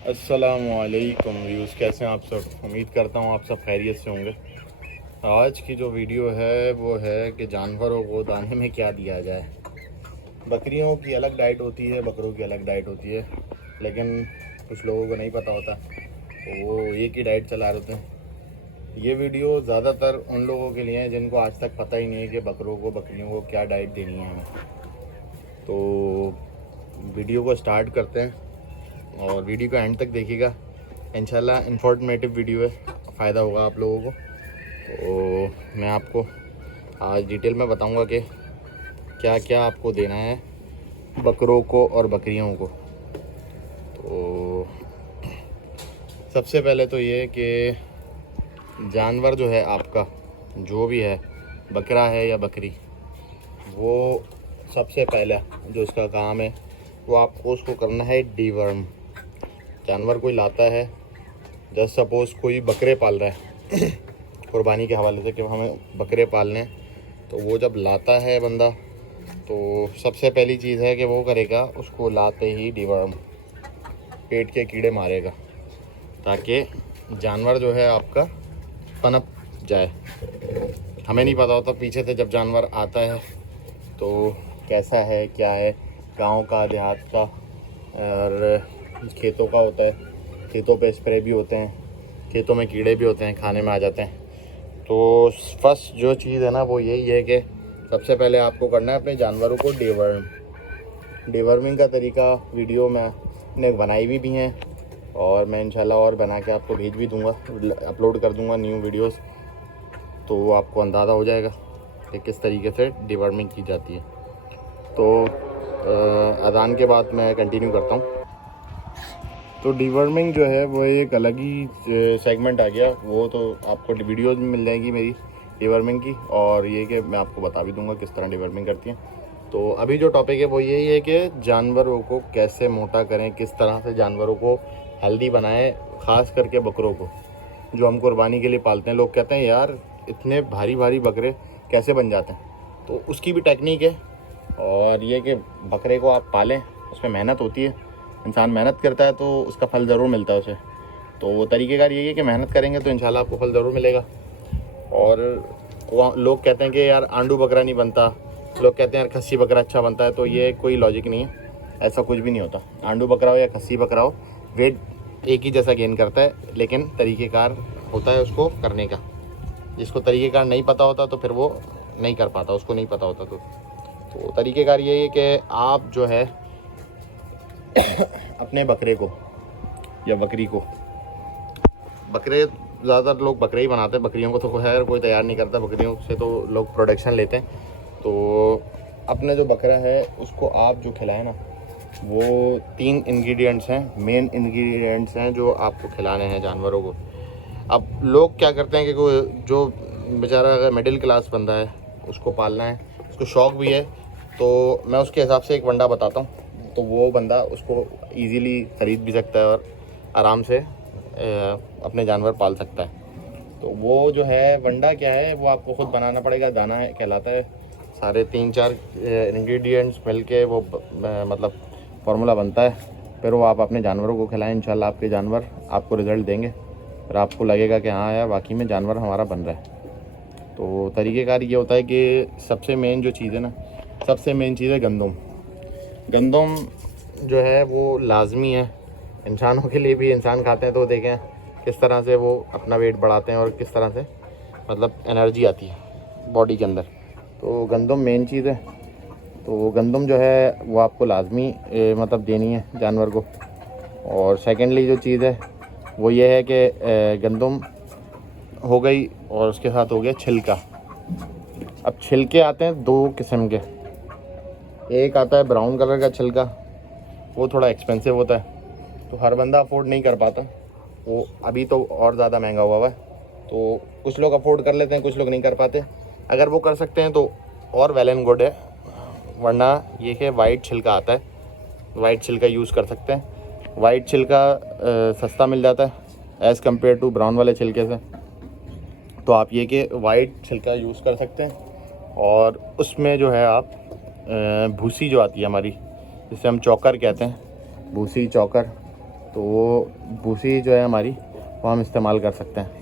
अस्सलामुअलैकुम व्यूज़, कैसे हैं आप सब। उम्मीद करता हूँ आप सब खैरियत से होंगे। आज की जो वीडियो है वो है कि जानवरों को दाने में क्या दिया जाए। बकरियों की अलग डाइट होती है, बकरों की अलग डाइट होती है, लेकिन कुछ लोगों को नहीं पता होता तो वो एक ही डाइट चला रहे होते हैं। ये वीडियो ज़्यादातर उन लोगों के लिए है जिनको आज तक पता ही नहीं है कि बकरों को, बकरियों को क्या डाइट देनी है हमें। तो वीडियो को स्टार्ट करते हैं और वीडियो का एंड तक देखिएगा। इंशाल्लाह इंफॉर्मेटिव वीडियो है, फ़ायदा होगा आप लोगों को। तो मैं आपको आज डिटेल में बताऊंगा कि क्या क्या आपको देना है बकरों को और बकरियों को। तो सबसे पहले तो ये कि जानवर जो है आपका, जो भी है, बकरा है या बकरी, वो सबसे पहला जो इसका काम है वो आपको उसको करना है डीवर्म। जानवर कोई लाता है, जस्ट सपोज़ कोई बकरे पाल रहा है कुर्बानी के हवाले से कि हमें बकरे पालने हैं, तो वो जब लाता है बंदा तो सबसे पहली चीज़ है कि वो करेगा, उसको लाते ही डीवर्म, पेट के कीड़े मारेगा ताकि जानवर जो है आपका पनप जाए। हमें नहीं पता होता पीछे से जब जानवर आता है तो कैसा है, क्या है, गांव का, देहात का और खेतों का होता है। खेतों पे स्प्रे भी होते हैं, खेतों में कीड़े भी होते हैं, खाने में आ जाते हैं। तो फर्स्ट जो चीज़ है ना वो यही है कि सबसे पहले आपको करना है अपने जानवरों को डीवर्म। डीवर्मिंग का तरीका वीडियो मैंने बनाई भी हैं और मैं इंशाल्लाह और बना के आपको भेज भी दूंगा, अपलोड कर दूंगा न्यू वीडियोस, तो आपको अंदाज़ा हो जाएगा कि किस तरीके से डीवर्मिंग की जाती है। तो अज़ान के बाद मैं कंटिन्यू करता हूँ। तो डीवर्मिंग जो है वो एक अलग ही सेगमेंट आ गया, वो तो आपको वीडियोज़ में मिल जाएगी मेरी डीवर्मिंग की, और ये कि मैं आपको बता भी दूंगा किस तरह डीवर्मिंग करती हैं। तो अभी जो टॉपिक है वो यही है कि जानवरों को कैसे मोटा करें, किस तरह से जानवरों को हेल्दी बनाएं, ख़ास करके बकरों को जो हम कुर्बानी के लिए पालते हैं। लोग कहते हैं यार इतने भारी भारी बकरे कैसे बन जाते हैं, तो उसकी भी टेक्निक है। और ये कि बकरे को आप पालें, उसमें मेहनत होती है, इंसान मेहनत करता है तो उसका फल ज़रूर मिलता है उसे। तो वो तरीक़ेकार यही है कि मेहनत करेंगे तो इंशाल्लाह आपको फल ज़रूर मिलेगा। और लोग कहते हैं कि यार आंडू बकरा नहीं बनता, लोग कहते हैं यार खस्सी बकरा अच्छा बनता है, तो ये कोई लॉजिक नहीं है, ऐसा कुछ भी नहीं होता। आंडू बकरा हो या खस्सी बकरा हो, वेट एक ही जैसा गेन करता है, लेकिन तरीक़ेकार होता है उसको करने का। जिसको तरीक़ेकार नहीं पता होता तो फिर वो नहीं कर पाता, उसको नहीं पता होता। तो तरीक़ेकार यही है कि आप जो है अपने बकरे को या बकरी को, बकरे ज़्यादातर लोग बकरे ही बनाते हैं, बकरियों को तो खैर कोई तैयार नहीं करता, बकरियों से तो लोग प्रोडक्शन लेते हैं। तो अपने जो बकरा है उसको आप जो खिलाएं ना, वो 3 इंग्रेडिएंट्स हैं, मेन इंग्रेडिएंट्स हैं जो आपको खिलाने हैं जानवरों को। अब लोग क्या करते हैं कि कोई जो बेचारा अगर मिडिल क्लास बंदा है, उसको पालना है, उसको शौक़ भी है, तो मैं उसके हिसाब से एक वंडा बताता हूँ। तो वो बंदा उसको इजीली ख़रीद भी सकता है और आराम से अपने जानवर पाल सकता है। तो वो जो है वंडा क्या है वो आपको ख़ुद बनाना पड़ेगा। दाना है कहलाता है, सारे 3-4 इंग्रेडिएंट्स मिल के वो मतलब फार्मूला बनता है। फिर वो आप अपने जानवरों को खिलाएं, इंशाल्लाह आपके जानवर आपको रिज़ल्ट देंगे, फिर आपको लगेगा कि हाँ यार वाकई में जानवर हमारा बन रहा है। तो तरीक़ेकार ये होता है कि सबसे मेन जो चीज़ है ना, सबसे मेन चीज़ है गंदम। गंदम जो है वो लाजमी है इंसानों के लिए भी। इंसान खाते हैं तो देखें किस तरह से वो अपना वेट बढ़ाते हैं और किस तरह से मतलब एनर्जी आती है बॉडी के अंदर। तो गंदम मेन चीज़ है, तो गंदम जो है वो आपको लाजमी मतलब देनी है जानवर को। और सेकेंडली जो चीज़ है वो ये है कि गंदम हो गई और उसके साथ हो गया छिलका। अब छिलके आते हैं 2 किस्म के, एक आता है ब्राउन कलर का छिलका, वो थोड़ा एक्सपेंसिव होता है, तो हर बंदा अफोर्ड नहीं कर पाता, वो अभी तो और ज़्यादा महंगा हुआ है। तो कुछ लोग अफोर्ड कर लेते हैं, कुछ लोग नहीं कर पाते। अगर वो कर सकते हैं तो और वेल एंड गुड है, वरना ये कि वाइट छिलका आता है, वाइट छिलका यूज़ कर सकते हैं। वाइट छिलका सस्ता मिल जाता है एज़ कम्पेयर टू ब्राउन वाले छिलके से, तो आप ये कि वाइट छिलका यूज़ कर सकते हैं। और उसमें जो है आप भूसी जो आती है हमारी, जिसे हम चौकर कहते हैं, भूसी चौकर, तो वो भूसी जो है हमारी वो हम इस्तेमाल कर सकते हैं।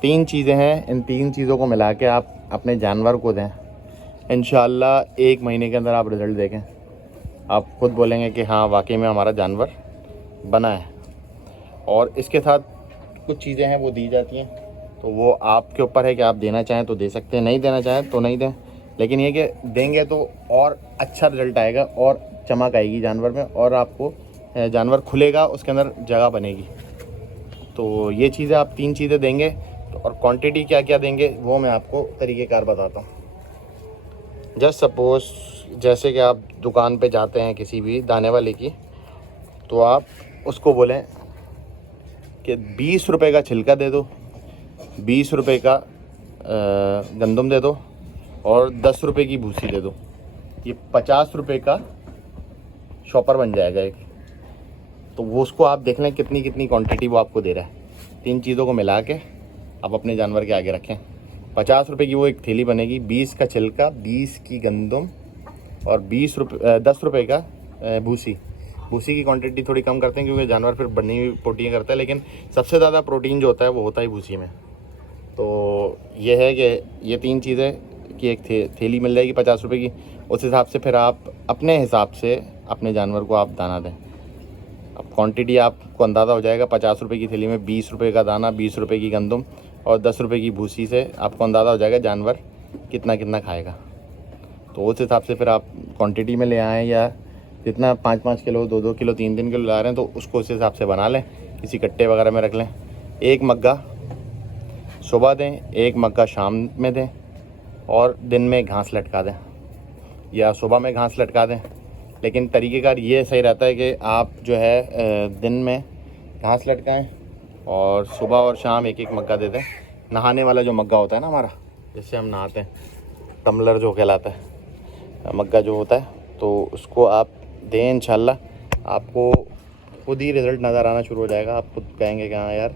3 चीज़ें हैं, इन 3 चीज़ों को मिला के आप अपने जानवर को दें, इंशाल्लाह 1 महीने के अंदर आप रिज़ल्ट देखें। आप खुद बोलेंगे कि हाँ वाकई में हमारा जानवर बना है। और इसके साथ कुछ चीज़ें हैं वो दी जाती हैं, तो वो आपके ऊपर है कि आप देना चाहें तो दे सकते हैं, नहीं देना चाहें तो नहीं दें। लेकिन ये कि देंगे तो और अच्छा रिज़ल्ट आएगा और चमक आएगी जानवर में, और आपको जानवर खुलेगा, उसके अंदर जगह बनेगी। तो ये चीज़ें आप 3 चीज़ें देंगे तो, और क्वांटिटी क्या क्या देंगे वो मैं आपको तरीक़ेकार बताता हूँ। जस्ट सपोज़ जैसे कि आप दुकान पे जाते हैं किसी भी दाने वाले की, तो आप उसको बोलें कि 20 रुपए का छिलका दे दो, 20 रुपए का गंदम दे दो और 10 रुपए की भूसी दे दो। ये 50 रुपए का शॉपर बन जाएगा एक। तो वो उसको आप देख लें कितनी कितनी क्वांटिटी वो आपको दे रहा है। 3 चीज़ों को मिला के आप अपने जानवर के आगे रखें। 50 रुपए की वो एक थैली बनेगी, 20 का छिलका, 20 की गंदम और 10 रुपए का भूसी। भूसी की क्वांटिटी थोड़ी कम करते हैं क्योंकि जानवर फिर बनी हुई प्रोटीन करता है, लेकिन सबसे ज़्यादा प्रोटीन जो होता है वो होता है भूसी में। तो ये है कि ये 3 चीज़ें की एक थैली मिल जाएगी 50 रुपए की। उस हिसाब से फिर आप अपने हिसाब से अपने जानवर को आप दाना दें। अब क्वांटिटी आपको अंदाज़ा हो जाएगा, 50 रुपए की थैली में 20 रुपए का दाना, 20 रुपए की गंदम और 10 रुपए की भूसी से आपको अंदाज़ा हो जाएगा जानवर कितना कितना खाएगा। तो उस हिसाब से फिर आप क्वांटिटी में ले आएँ, या जितना 5-5 किलो, 2-2 किलो, 3-3 किलो ला रहे हैं तो उसको उस हिसाब से बना लें, किसी कट्टे वगैरह में रख लें। 1 मग्गा सुबह दें, 1 मग्गा शाम में दें और दिन में घास लटका दें, या सुबह में घास लटका दें। लेकिन तरीक़ेकार ये सही रहता है कि आप जो है दिन में घास लटकाएं और सुबह और शाम 1-1 मग्गा दे दें। नहाने वाला जो मग्गा होता है ना हमारा, जिससे हम नहाते हैं, टम्बलर जो कहलाता है, मग्गा जो होता है, तो उसको आप दें। इंशाल्लाह आपको खुद ही रिज़ल्ट नज़र आना शुरू हो जाएगा। आप खुद कहेंगे कि हाँ यार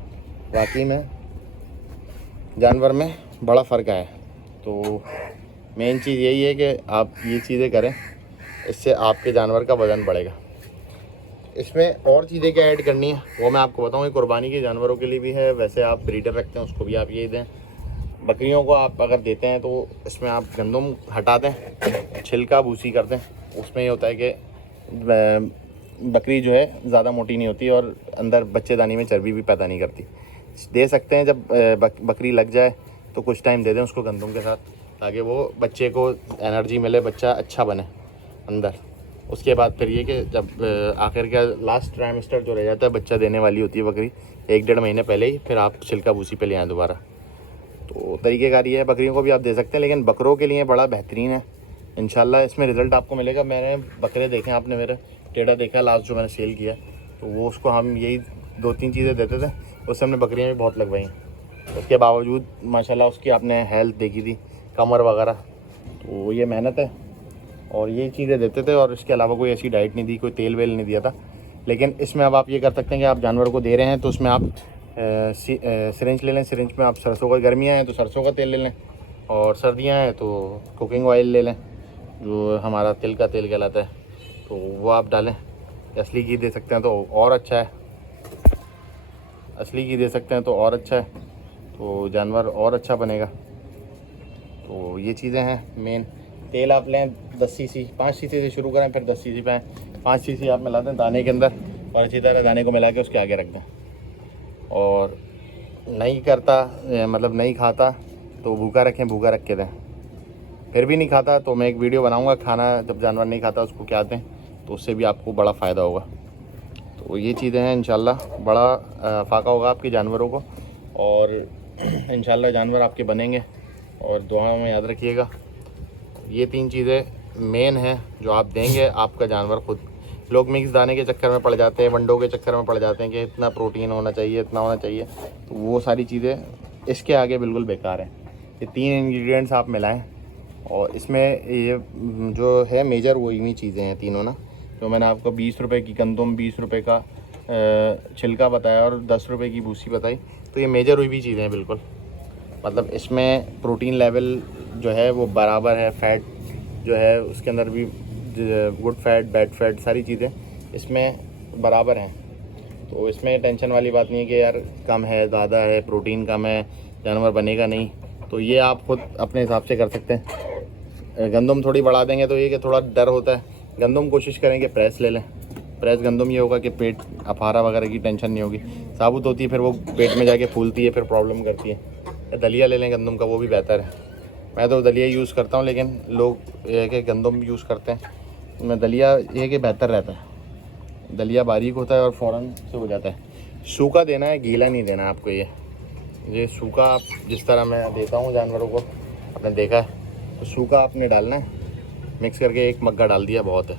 वाकई में जानवर में बड़ा फ़र्क आया। तो मेन चीज़ यही है कि आप ये चीज़ें करें, इससे आपके जानवर का वज़न बढ़ेगा। इसमें और चीज़ें क्या ऐड करनी है वो मैं आपको बताऊँ। कुर्बानी के जानवरों के लिए भी है, वैसे आप ब्रीडर रखते हैं उसको भी आप यही दें। बकरियों को आप अगर देते हैं तो इसमें आप गंदम हटा दें, छिलका भूसी कर दें। उसमें ये होता है कि बकरी जो है ज़्यादा मोटी नहीं होती और अंदर बच्चेदानी में चर्बी भी पैदा नहीं करती। दे सकते हैं जब बकरी लग जाए तो कुछ टाइम दे दें उसको गंदम के साथ, ताकि वो बच्चे को एनर्जी मिले, बच्चा अच्छा बने अंदर। उसके बाद फिर ये कि जब आखिर का लास्ट ट्राइमेस्टर जो रह जाता है, बच्चा देने वाली होती है बकरी 1-1.5 महीने पहले ही, फिर आप छिलका भूसी पे ले आएँ दोबारा। तो तरीक़ेकार ये है, बकरियों को भी आप दे सकते हैं, लेकिन बकरों के लिए बड़ा बेहतरीन है। इंशाल्लाह इसमें रिज़ल्ट आपको मिलेगा। मैंने बकरे देखे, आपने मेरा टेढ़ा देखा लास्ट जो मैंने सेल किया, तो वो उसको हम यही 2-3 चीज़ें देते थे, उससे हमने बकरियाँ भी बहुत लगवाई। उसके बावजूद माशाल्लाह उसकी आपने हेल्थ देखी थी, कमर वगैरह। तो ये मेहनत है और ये चीज़ें देते थे, और इसके अलावा कोई ऐसी डाइट नहीं दी, कोई तेल वेल नहीं दिया था। लेकिन इसमें अब आप ये कर सकते हैं कि आप जानवर को दे रहे हैं तो उसमें आप सिरिंज ले लें। सिरिंज में आप सरसों का, गर्मियाँ हैं तो सरसों का तेल ले लें, और सर्दियाँ हैं तो कुकिंग ऑयल ले लें, जो हमारा तिल का तेल कहलाता है, तो वो आप डालें। असली घी दे सकते हैं तो और अच्छा है, असली घी दे सकते हैं तो और अच्छा है, तो जानवर और अच्छा बनेगा। तो ये चीज़ें हैं मेन। तेल आप लें 10 सीसी, 5 सीसी से शुरू करें, फिर 10 सीसी पे 5 सीसी आप मिला दें दाने के अंदर, और अच्छी तरह दाने को मिला के उसके आगे रख दें। और नहीं करता मतलब नहीं खाता तो भूखा रखें, भूखा रख के दें। फिर भी नहीं खाता तो मैं एक वीडियो बनाऊंगा, खाना जब जानवर नहीं खाता उसको क्या दें, तो उससे भी आपको बड़ा फ़ायदा होगा। तो ये चीज़ें हैं, इंशाल्लाह बड़ा फ़ायदा होगा आपके जानवरों को, और इंशाल्लाह जानवर आपके बनेंगे। और दुआ में याद रखिएगा, ये 3 चीज़ें मेन हैं जो आप देंगे, आपका जानवर खुद। लोग मिक्स दाने के चक्कर में पड़ जाते हैं, वंडों के चक्कर में पड़ जाते हैं कि इतना प्रोटीन होना चाहिए, इतना होना चाहिए, तो वो सारी चीज़ें इसके आगे बिल्कुल बेकार हैं। ये 3 इंग्रेडिएंट्स आप मिलाएं, और इसमें ये जो है मेजर वो इन्हीं चीज़ें हैं तीनों ना, जो मैंने आपको 20 रुपए की गंदम, 20 रुपए का छिलका बताया और 10 रुपए की भूसी बताई, तो ये मेजर हुई भी चीज़ें हैं बिल्कुल। मतलब इसमें प्रोटीन लेवल जो है वो बराबर है, फैट जो है उसके अंदर भी गुड फैट, बैड फैट सारी चीज़ें इसमें बराबर हैं। तो इसमें टेंशन वाली बात नहीं है कि यार कम है, ज़्यादा है, प्रोटीन कम है, जानवर बनेगा नहीं। तो ये आप खुद अपने हिसाब से कर सकते हैं। गंदम थोड़ी बढ़ा देंगे तो ये कि थोड़ा डर होता है। गंदम कोशिश करेंगे प्रेस ले लें। प्रेस गंदम ये होगा कि पेट अफारा वगैरह की टेंशन नहीं होगी। साबुत होती है फिर वो पेट में जाके फूलती है, फिर प्रॉब्लम करती है। दलिया ले लें गंदम का, वो भी बेहतर है। मैं तो दलिया यूज़ करता हूँ, लेकिन लोग ये कि गंदम यूज़ करते हैं। मैं दलिया ये कि बेहतर रहता है। दलिया बारीक होता है और फ़ौरन से हो जाता है। सूखा देना है, गीला नहीं देना आपको। ये सूखा आप जिस तरह मैं देता हूँ जानवरों को, आपने देखा है, तो सूखा आपने डालना है, मिक्स करके 1 मग्गा डाल दिया, बहुत है।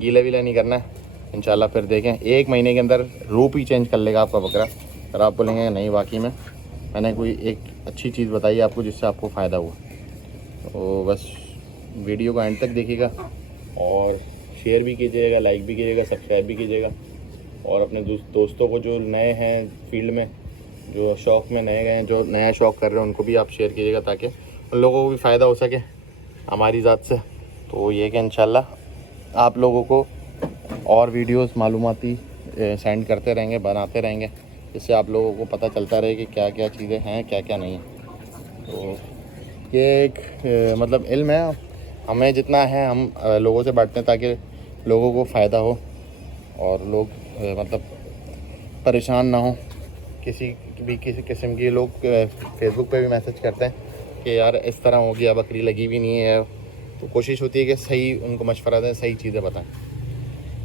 गीला वीला नहीं करना है। इंशाल्लाह फिर देखें 1 महीने के अंदर रूप ही चेंज कर लेगा आपका बकरा। और आप बोलेंगे नहीं वाकई में मैंने कोई एक अच्छी चीज़ बताई आपको जिससे आपको फ़ायदा हुआ। तो बस वीडियो को एंड तक देखिएगा और शेयर भी कीजिएगा, लाइक भी कीजिएगा, सब्सक्राइब भी कीजिएगा। और अपने दोस्तों को जो नए हैं फील्ड में, जो शौक़ में नए गए हैं, जो नया शौक़ कर रहे हैं, उनको भी आप शेयर कीजिएगा ताकि उन लोगों को भी फ़ायदा हो सके हमारी ज़ात से। तो ये कि इंशाल्लाह आप लोगों को और वीडियोस मालूमाती सेंड करते रहेंगे, बनाते रहेंगे, जिससे आप लोगों को पता चलता रहे कि क्या क्या चीज़ें हैं, क्या क्या नहीं है। तो ये एक मतलब इल्म है, हमें जितना है हम लोगों से बांटते हैं ताकि लोगों को फ़ायदा हो और लोग मतलब परेशान ना हो। किसी किस्म के लोग फेसबुक पे भी मैसेज करते हैं कि यार इस तरह हो गया, बकरी लगी भी नहीं है। तो कोशिश होती है कि सही उनको मशवरा दें, सही चीज़ें बताएं।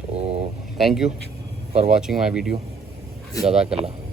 तो thank you for watching my video. जज़ाकल्लाह।